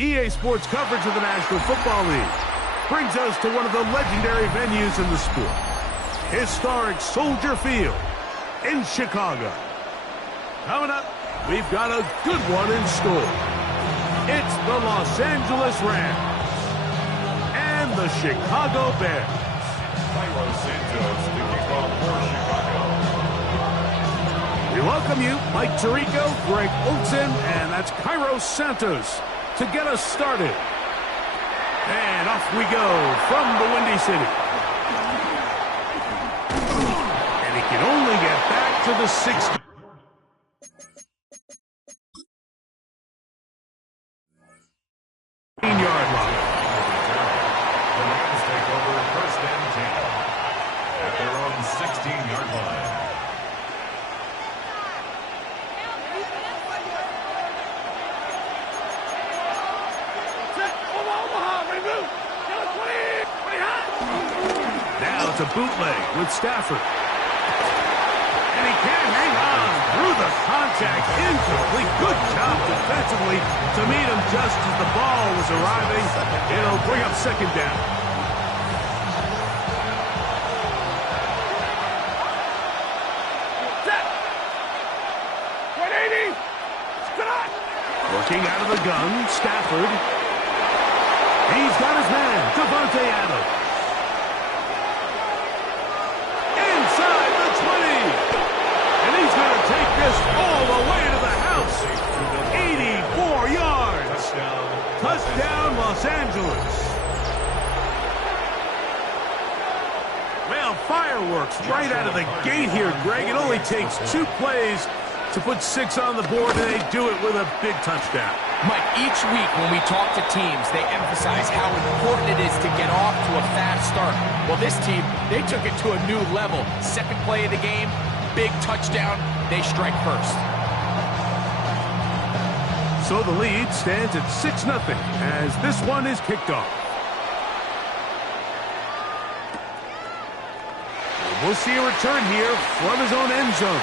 EA Sports coverage of the National Football League brings us to one of the legendary venues in the sport, historic Soldier Field in Chicago. Coming up, we've got a good one in store. It's the Los Angeles Rams and the Chicago Bears. We welcome you, Mike Tirico, Greg Olson, and that's Cairo Santos to get us started. And off we go from the Windy City. And he can only get back to the 60. Yard line. The Rams take over first and 10 at their own 16-yard line. Now it's a bootleg with Stafford. And he can hang on through the contact. Incomplete. Good job defensively to meet him just as the ball was arriving. It'll bring up second down. Working out of the gun, Stafford. He's got his man, Devontae Adams. Inside the 20. And he's going to take this all the way to the house. 84 yards. Touchdown, Los Angeles. Well, fireworks right out of the gate here, Greg. It only takes 2 plays to put 6 on the board, and they do it with a big touchdown. Mike, each week when we talk to teams, they emphasize how important it is to get off to a fast start. Well, this team, they took it to a new level. Second play of the game, big touchdown, they strike first. So the lead stands at 6-0 as this one is kicked off. We'll see a return here from his own end zone.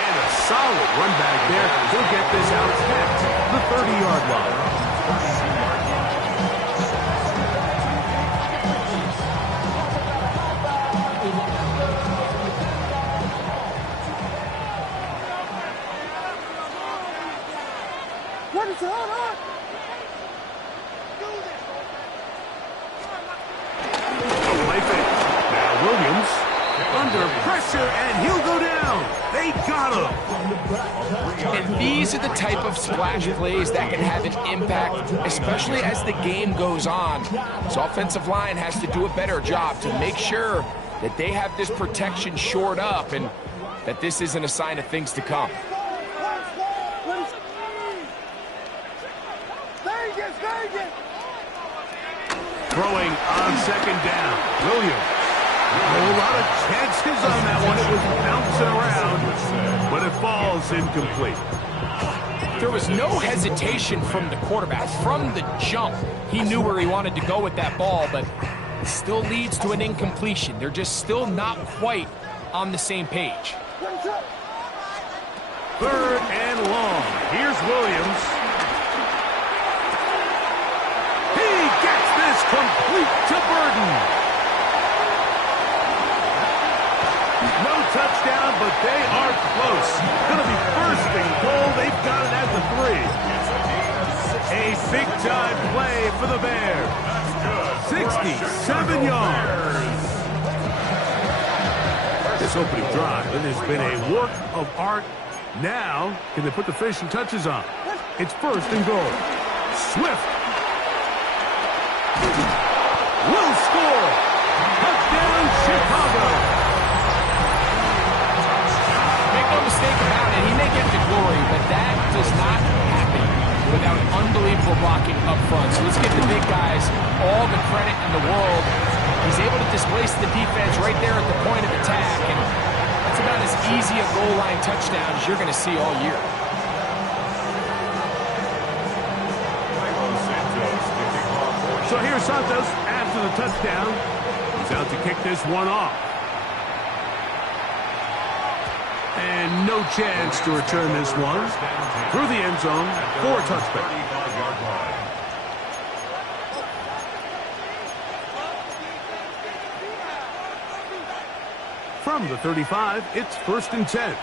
And a solid run back there. He'll get this out past the 30-yard line. What is going on? Play fake. Now Williams under pressure, and he'll go down. They got him. And these are the type of splash plays that can have an impact, especially as the game goes on. So offensive line has to do a better job to make sure that they have this protection shored up and that this isn't a sign of things to come. Throwing on second down. Williams. A whole lot of chances on that one. It was bouncing around, but it falls incomplete. There was no hesitation from the quarterback. From the jump, he knew where he wanted to go with that ball, but it still leads to an incompletion. They're just still not quite on the same page. Third and long. Here's Williams. He gets this complete to Burden. No touchdown, but they are close. Going to be first and goal. They've got it at the 3. A big-time play for the Bears. 67 yards. This opening drive, it has been a work of art. Now, can they put the finishing touches on? It's first and goal. Swift will score. Touchdown, Chicago. No mistake about it, he may get the glory, but that does not happen without unbelievable blocking up front. So let's give the big guys all the credit in the world. He's able to displace the defense right there at the point of attack, and that's about as easy a goal line touchdown as you're going to see all year. So here's Santos after the touchdown. He's out to kick this one off. And no chance to return this one through the end zone for a touchback. From the 35, it's 1st and 10.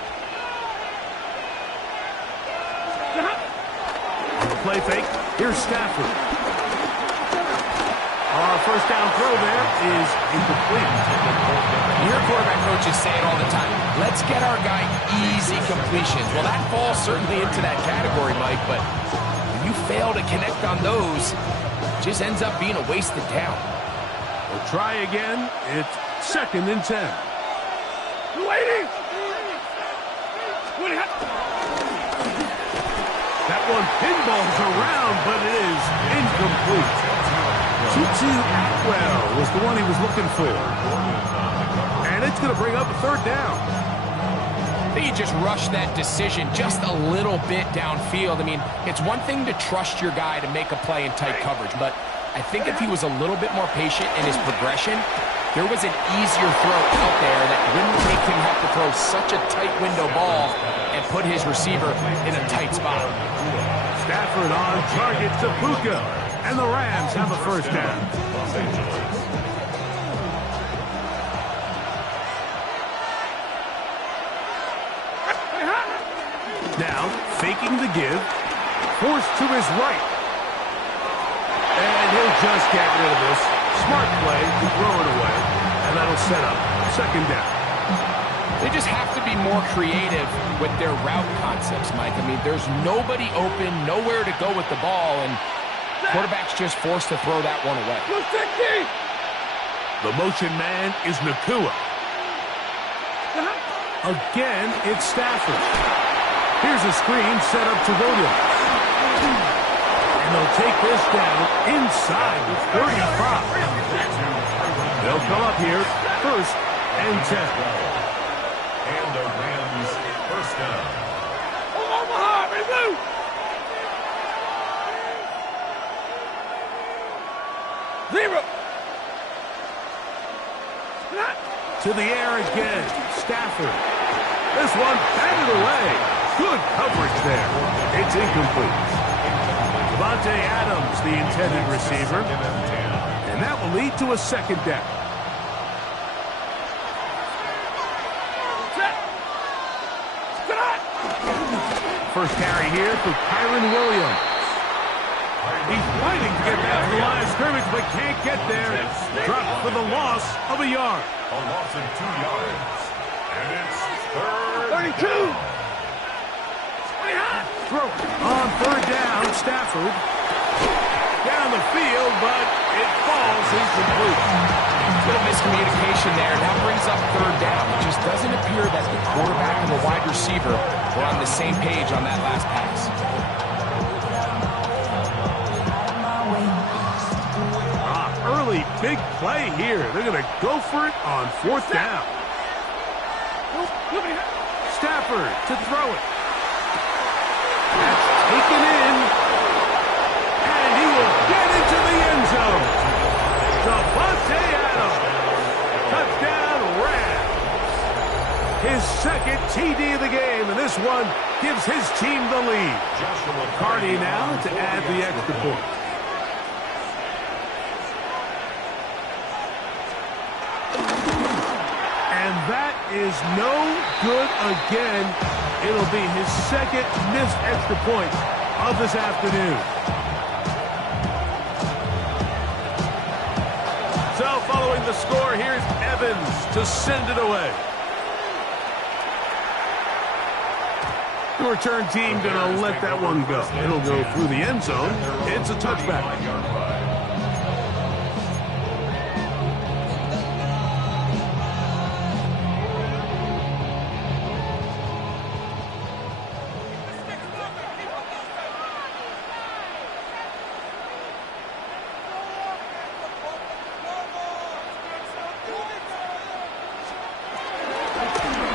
Play fake. Here's Stafford. First down throw there is incomplete. You hear quarterback coaches say it all the time. Let's get our guy easy completions. Well, that falls certainly into that category, Mike, but when you fail to connect on those, it just ends up being a wasted down. We'll try again. It's 2nd and 10. Waiting! That one pinballs around, but it is incomplete. Tutu Atwell was the one he was looking for. And it's going to bring up a 3rd down. I think he just rushed that decision just a little bit downfield. I mean, it's one thing to trust your guy to make a play in tight coverage, but I think if he was a little bit more patient in his progression, there was an easier throw out there that wouldn't make him have to throw such a tight window ball and put his receiver in a tight spot. Stafford on target to Puka, and the Rams have a 1st down. Now, faking the give, forced to his right. And he'll just get rid of this. Smart play to throw it away, and that'll set up 2nd down. They just have to be more creative with their route concepts, Mike. I mean, there's nobody open, nowhere to go with the ball, and quarterback's just forced to throw that one away. The motion man is Nakua. Again, it's Stafford. Here's a screen set up to Williams. And they'll take this down inside the 35. They'll come up here, 1st and 10. And the Rams 1st down. Omaha, remove! Zero. To the air again, Stafford. This one batted away. Good coverage there. It's incomplete. Devontae Adams, the intended receiver. And that will lead to a 2nd down. First carry here for Kyron Williams. He's fighting to get back to the line of scrimmage, but can't get there. Dropped for the loss of a yard. A loss of 2 yards. And it's 3rd 32. Throw on 3rd down, Stafford. Down the field, but it falls incomplete. Little miscommunication there. That brings up 3rd down. It just doesn't appear that the quarterback and the wide receiver were on the same page on that last pass. Early big play here. They're going to go for it on 4th down. Stafford to throw it. That's taken in. And he will get into the end zone. Devontae Adams. Touchdown Rams. His 2nd TD of the game, and this one gives his team the lead. Cardi now to add the extra point. And that is no good again. It'll be his 2nd missed extra point of this afternoon. So following the score, here's Evans to send it away. The return team gonna let that one go. It'll go through the end zone. It's a touchback.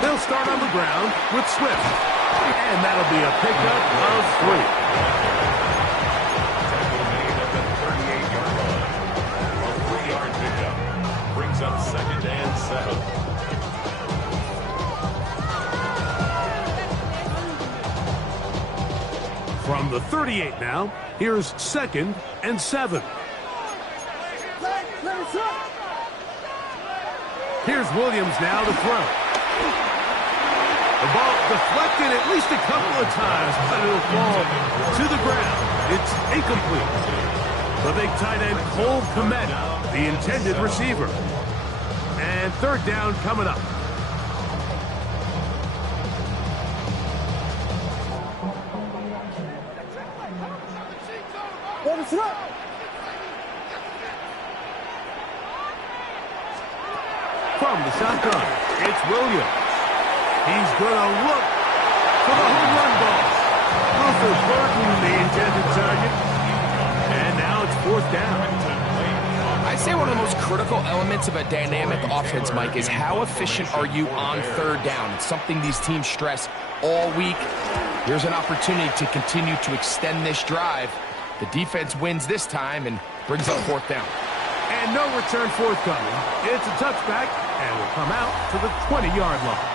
They'll start on the ground with Swift. And that'll be a pickup of 3. Tackle made at the 38-yard line. A 3-yard pickup brings up 2nd and 7. From the 38 now, here's 2nd and 7. Here's Williams now to throw. The ball deflected at least a couple of times, but it'll fall to the ground. It's incomplete. The big tight end, Cole Kmet, the intended receiver. And 3rd down coming up. From the shotgun, it's Williams. He's going to look for the home run ball. Ruther Burton, the intended target. And now it's 4th down. I'd say one of the most critical elements of a dynamic offense, Mike, is how efficient are you on 3rd down. It's something these teams stress all week. Here's an opportunity to continue to extend this drive. The defense wins this time and brings up 4th down. And no return forthcoming. It's a touchback, and will come out to the 20-yard line.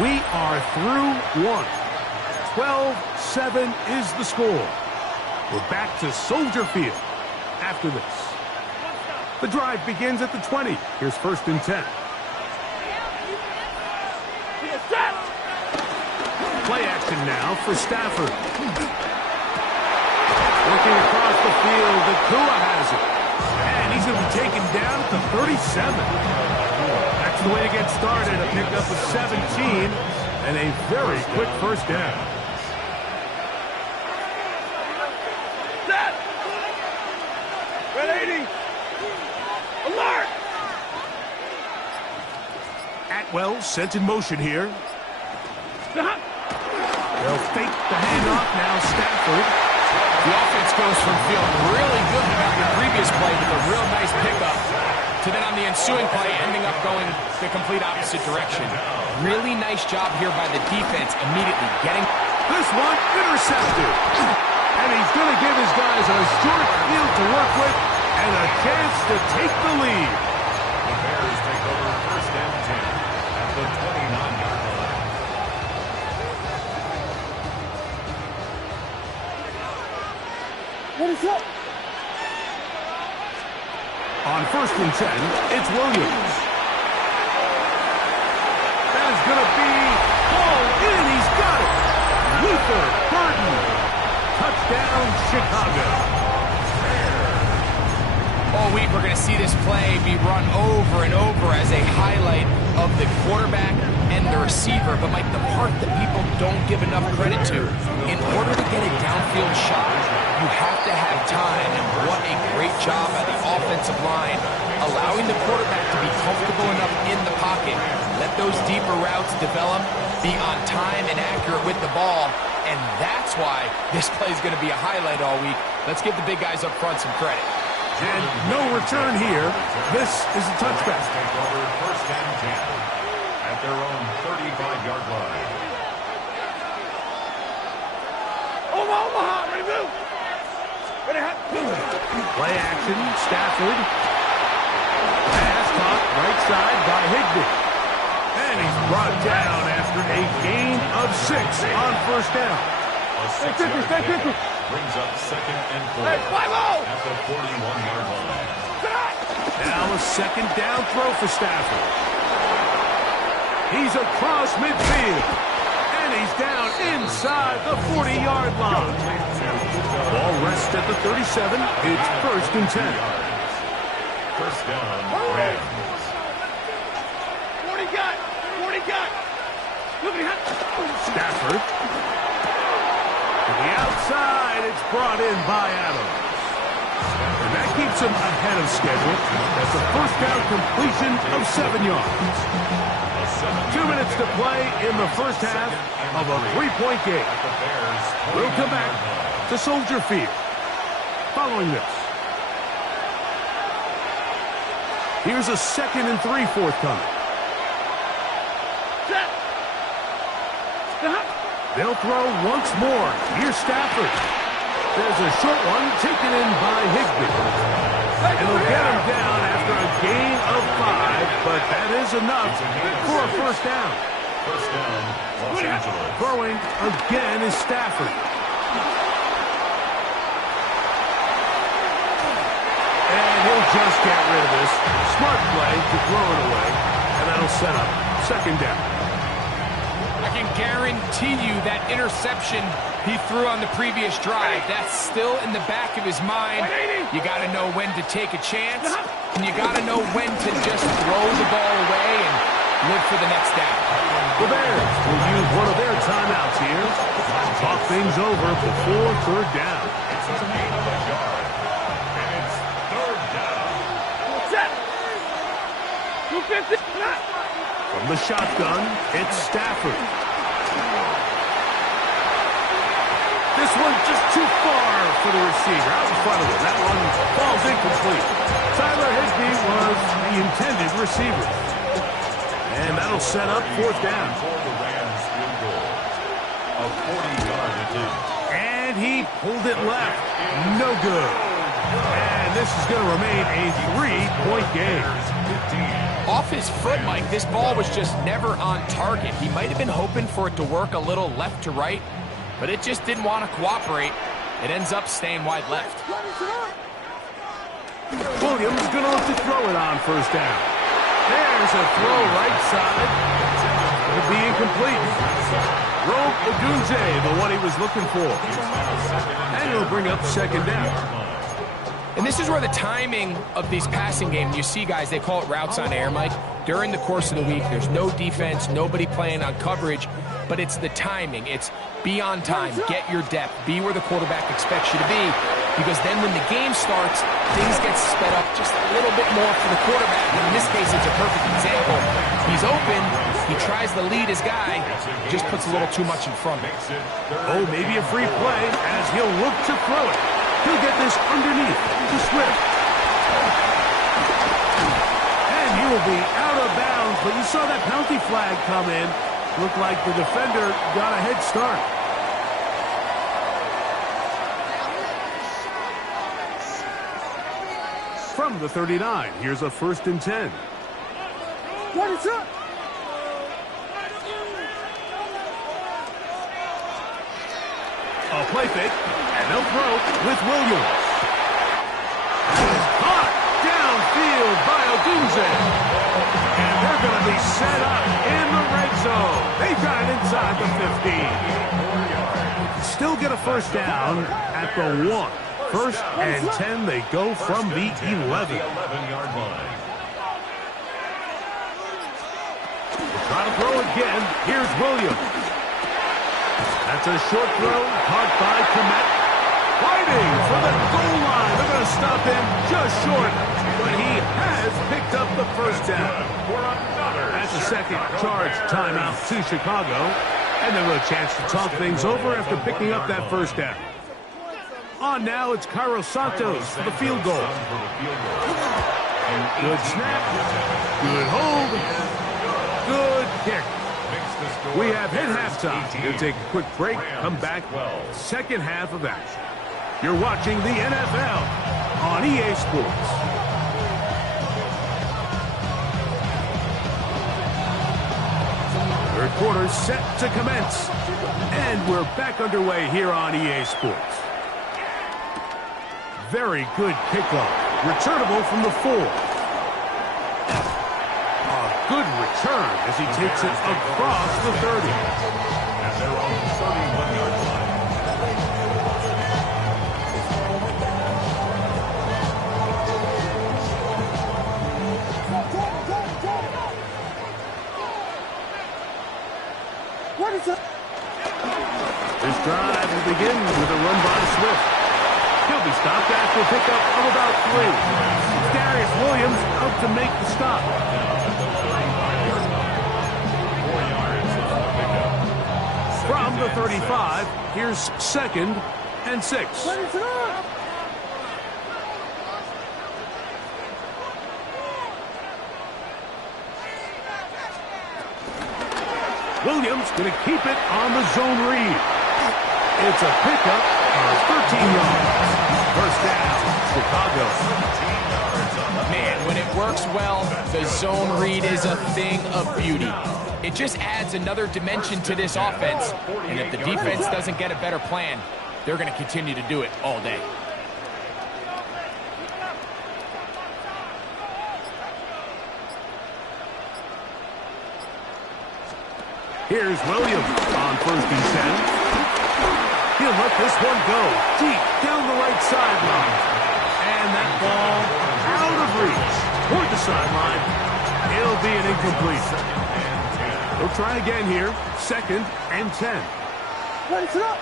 We are through 1. 12-7 is the score. We're back to Soldier Field after this. The drive begins at the 20. Here's 1st and 10. Play action now for Stafford. Looking across the field, Nakua has it. And he's going to be taken down at the 37. That's the way to get started. A pickup of 17 and a very quick 1st down. Red 80. Alert! Atwell sent in motion here. They'll fake the handoff now. Stafford. The offense goes from feeling really good about the previous play with a real nice pickup to then on the ensuing play ending up going the complete opposite direction. Really nice job here by the defense immediately getting This one intercepted. And he's going to give his guys a short field to work with and a chance to take the lead. The Bears take over 1st and 10 at the 29-yard line. What is up? On 1st and 10, it's Williams. That is going to be ball in. He's got it. Luther Burton. Touchdown, Chicago. all week. We're going to see this play be run over and over as a highlight of the quarterback and the receiver. But, Mike, the part that people don't give enough credit to, in order to get a downfield shot, you have to have time. And what a great job by the offensive line, allowing the quarterback to be comfortable enough in the pocket, let those deeper routes develop, be on time and accurate with the ball. And that's why this play is going to be a highlight all week. Let's give the big guys up front some credit. And no return here. This is a touchback. Take over 1st and 10 at their own 35-yard line. Omaha, remove. Play action, Stafford. Pass caught right side by Higbee. And he's brought down after a gain of 6 on 1st down. A 6-yard gain brings up 2nd and 4 at the 41-yard line. Now a 2nd down throw for Stafford. He's across midfield. And he's down inside the 40-yard line. Ball rests at the 37. It's 1st and 10. 1st down, Rams. 40 got. Stafford. To the outside, it's brought in by Adams. And that keeps him ahead of schedule. That's a 1st down completion of 7 yards. 2 minutes to play in the 1st half of a 3-point game. We'll come back to Soldier Field following this. Here's a 2nd and 3 forthcoming. They'll throw once more. Here's Stafford. There's a short one taken in by Higbee. It'll get him down after a gain of 5, but that is enough for a 1st down. 1st down, Los Angeles. Throwing again is Stafford. And he'll just get rid of this. Smart play to throw it away. And that'll set up second down. I can guarantee you that interception he threw on the previous drive, that's still in the back of his mind. You got to know when to take a chance, and you got to know when to just throw the ball away and live for the next down. The Bears will use one of their timeouts here. Talk things over before third down. It's a gain of a yard. And it's third down. Set. 250. From the shotgun, it's Stafford. This one just too far for the receiver. Out in front of him. That one falls incomplete. Tyler Higbee was the intended receiver. And that'll set up fourth down. For the Rams field goal. A 40-yard attempt. And he pulled it left. No good. And this is going to remain a 3-point game. 15. Off his foot, Mike, this ball was just never on target. He might have been hoping for it to work a little left to right, but it just didn't want to cooperate. It ends up staying wide left. Williams going to look to throw it on first down. There's a throw right side. It'll be incomplete. Rogue Odunze, the one he was looking for. And it'll bring up second down. And this is where the timing of these passing games, you see guys, they call it routes on air, Mike. During the course of the week, there's no defense, nobody playing on coverage, but it's the timing. It's be on time, get your depth, be where the quarterback expects you to be, because then when the game starts, things get sped up just a little bit more for the quarterback. And in this case, it's a perfect example. He's open, he tries to lead his guy, just puts a little too much in front of him. Oh, maybe a free play as he'll look to throw it. He'll get this underneath to Swift. And he will be out of bounds, but you saw that penalty flag come in. Looked like the defender got a head start. From the 39, here's a 1st and 10. What is up? A play fake, and they'll throw with Williams. Caught downfield by Odunze. And they're going to be set up in the red zone. They got it inside the 15. Still get a first down at the 1. 1st and 10, they go from the 11. 11-yard line. Try to throw again. Here's Williams. That's a short throw, caught by Komet. Fighting for the goal line. They're going to stop him just short, but he has picked up the first down. That's a second charge timeout to Chicago, and they'll have a chance to talk things over after picking up that first down. On now, it's Cairo Santos for the field goal. Good snap, good hold, good kick. We have hit halftime. We'll take a quick break, come back, second half of action. You're watching the NFL on EA Sports. Third quarter set to commence. And we're back underway here on EA Sports. Very good kickoff. Returnable from the 4. Good return as he takes it across the 30. And they're on the 31-yard line. What is up? This drive will begin with a run by Swift. He'll be stopped after a pickup of about 3. It's Darius Williams out to make the stop. From the 35, here's 2nd and 6. What is up? Williams going to keep it on the zone read. It's a pickup of 13 yards. First down, Chicago. Man, when it works well, the zone read is a thing of beauty. It just adds another dimension to this offense. And if the defense doesn't get a better plan, they're going to continue to do it all day. Here's Williams on 1st and 10. He'll let this one go deep down the right sideline. And that ball out of reach toward the sideline. It'll be an incomplete. He'll try again here. 2nd and 10. Ready, set up.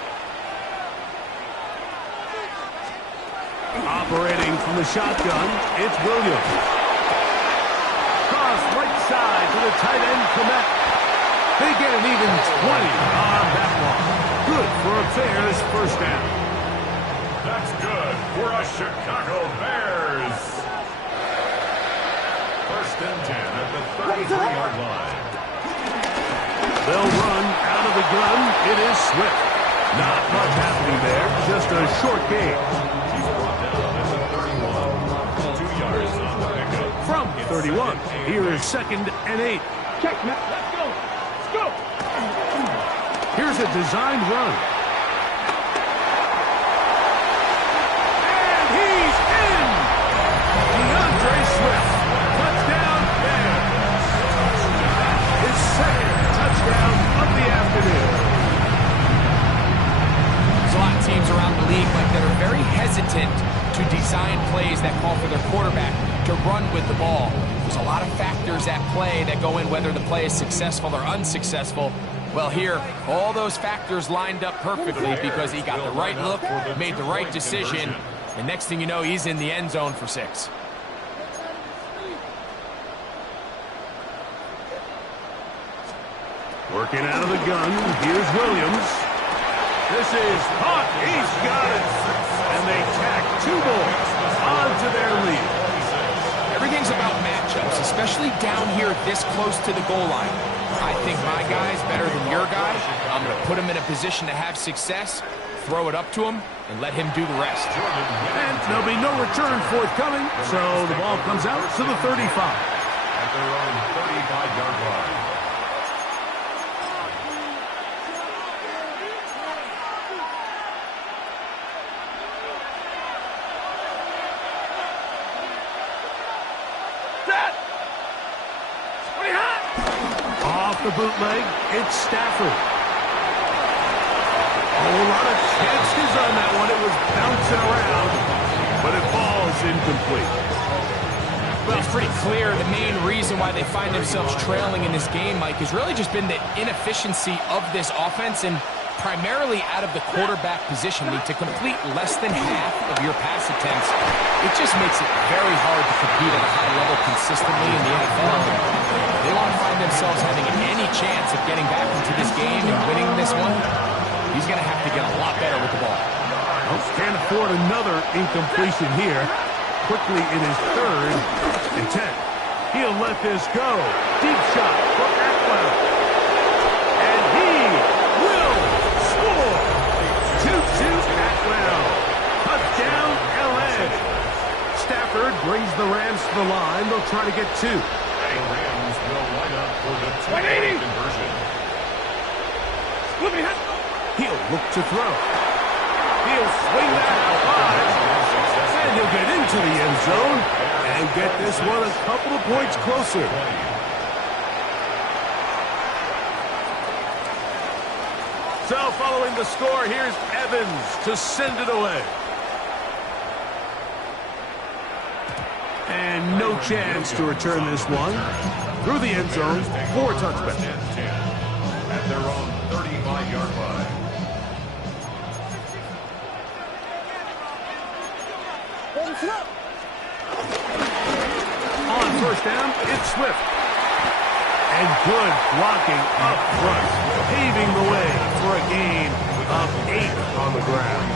Operating from the shotgun, it's Williams. Cross right side to the tight end, Komet. They get an even 20 on that one. Good for a Bears first down. That's good for a Chicago Bears. 1st and 10 at the 33-yard line. They'll run out of the gun. It is Swift. Not much happening there. Just a short gain. He's brought down at the 31. 2 yards on the pickup. From 31, here is 2nd and 8. Check, man. Let's go. Let's go. Here's a designed run. And he's in! DeAndre Swift. Touchdown, Bears. His 2nd touchdown of the afternoon. There's a lot of teams around the league, Mike, that are very hesitant to design plays that call for their quarterback to run with the ball. There's a lot of factors at play that go in whether the play is successful or unsuccessful. Well, here, all those factors lined up perfectly because he got the right look, made the right decision, and next thing you know, he's in the end zone for 6. Working out of the gun, here's Williams. This is caught. He's got it. And they tack 2 more onto their lead. Everything's about matchups, especially down here this close to the goal line. I think my guy's better than your guy. I'm going to put him in a position to have success, throw it up to him, and let him do the rest. And there'll be no return forthcoming, so the ball comes out to the 35. At their own 35-yard line. The bootleg, it's Stafford. A whole lot of chances on that one. It was bouncing around, but it falls incomplete. Well, it's pretty clear the main reason why they find themselves trailing in this game, Mike, has really just been the inefficiency of this offense and primarily out of the quarterback position. To complete less than half of your pass attempts, it just makes it very hard to compete at a high level consistently in the NFL. They want to find themselves having any chance of getting back into this game and winning this one. He's going to have to get a lot better with the ball. Well, can't afford another incompletion here. Quickly in his 3rd and 10. He'll let this go. Deep shot for Atwell. And he will score. 2-2 Atwell. Touchdown, LA. Stafford brings the Rams to the line. They'll try to get 2. Rams will line up for the 2-point conversion. He'll look to throw. He'll swing that out wide. And he'll get into the end zone and get this one a couple of points closer. So following the score, here's Evans to send it away. And no chance to return this one. Through the end zone for a touchback. At their own 35-yard line. On 1st down, it's Swift. And good blocking up front, paving the way for a gain of 8 on the ground.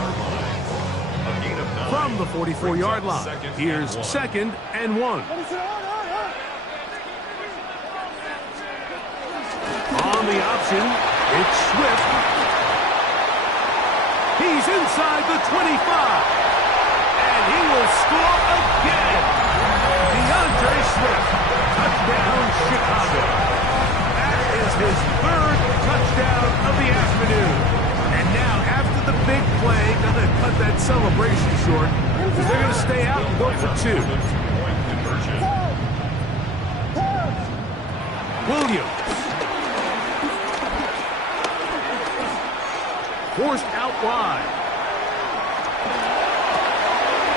From the 44-yard line, here's 2nd and 1. On the option, it's Swift. He's inside the 25. And he will score again. DeAndre Swift, touchdown Chicago. That is his 3rd touchdown of the afternoon. And now after the big play that celebration short, because they're going to stay out and go for two. Two-point conversion. Williams. Forced out wide.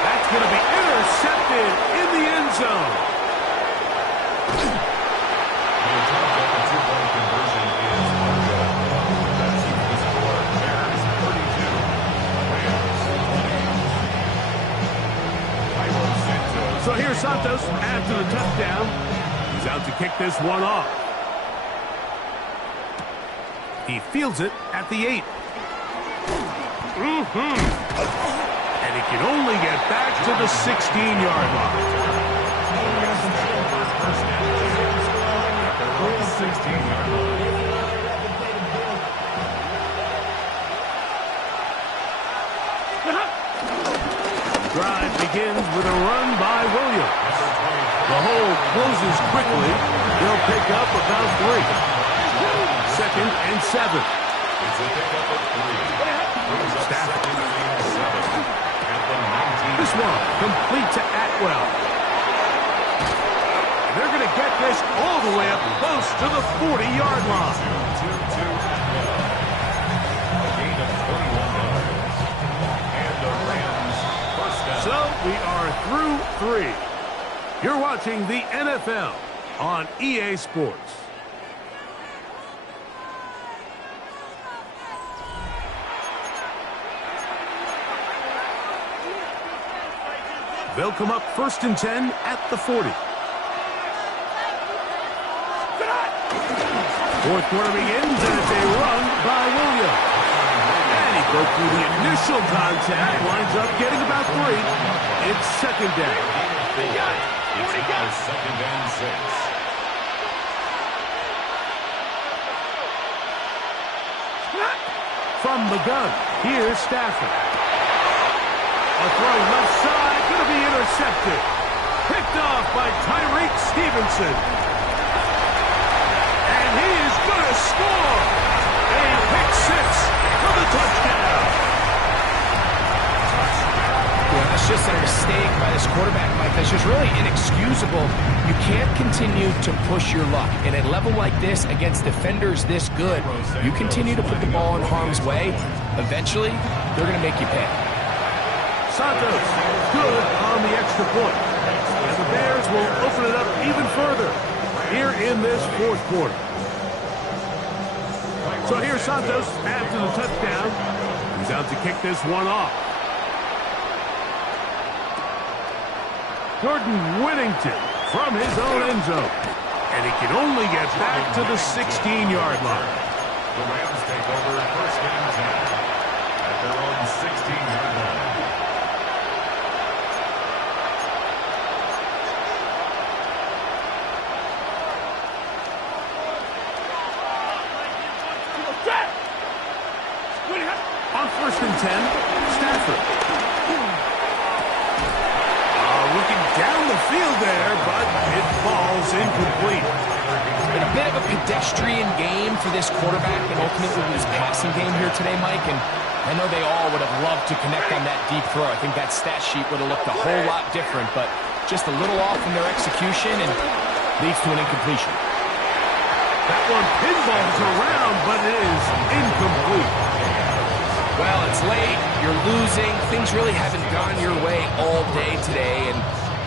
That's going to be intercepted in the end zone. The attempt at the two-point conversion is no good. That keeps the score. Bears 32. Rams 20. So here's Santos after the touchdown. He's out to kick this one off. He fields it at the 8. And he can only get back to the 16-yard line. First down. At their own 16-yard line. Drive begins with a run by Williams. The hole closes quickly. They'll pick up about 3. 2nd and 7. It's a pickup of 3. Brings up Stafford. 2nd and 7. At the 19. This one complete to Atwell. And they're going to get this all the way up close to the 40-yard line. 2-2 Atwell. A gain of 21 yards. And the Rams first down. So we are through 3. You're watching the NFL on EA Sports. They'll come up 1st and 10 at the 40. 4th quarter begins, and it's a run by Williams. And he broke through the initial contact, winds up getting about 3. It's 2nd down. It's now 2nd and 6. From the gun, here's Stafford. A throw left side, going to be intercepted. Picked off by Tyreek Stevenson. And he is going to score. A pick 6 for the touchdown. Yeah, that's just a mistake by this quarterback, Mike. That's just really inexcusable. You can't continue to push your luck. And at a level like this, against defenders this good, you continue to put the ball in harm's way. Eventually, they're going to make you pay. Santos, good on the extra point. And the Bears will open it up even further here in this 4th quarter. So here's Santos after the touchdown. He's out to kick this one off. Jordan Whittington from his own end zone. And he can only get back to the 16-yard line. The Rams take over 1st and 10 at their own 16-yard line. On 1st and 10, Stafford. Looking down the field there, but it falls incomplete. It's been a bit of a pedestrian game for this quarterback and ultimately his passing game here today, Mike. And I know they all would have loved to connect on that deep throw. I think that stat sheet would have looked a whole lot different, but just a little off in their execution and leads to an incompletion. That one pinballs around, but it is incomplete. Well, it's late, you're losing, things really haven't gone your way all day today, and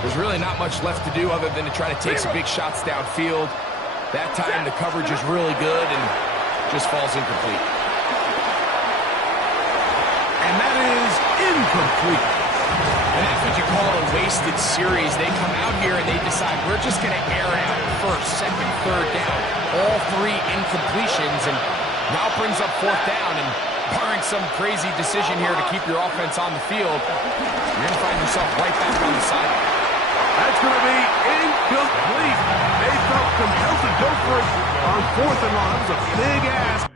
there's really not much left to do other than to try to take some big shots downfield. That time the coverage is really good and just falls incomplete. And that is incomplete. And that's what you call a wasted series. They come out here and they decide we're just going to air it out 1st, 2nd, 3rd down. All 3 incompletions, and now brings up 4th down, and barring some crazy decision here to keep your offense on the field, you're going to find yourself right back on the sideline. That's going to be incomplete. They felt compelled to go for it on 4th and long. It was a big ask.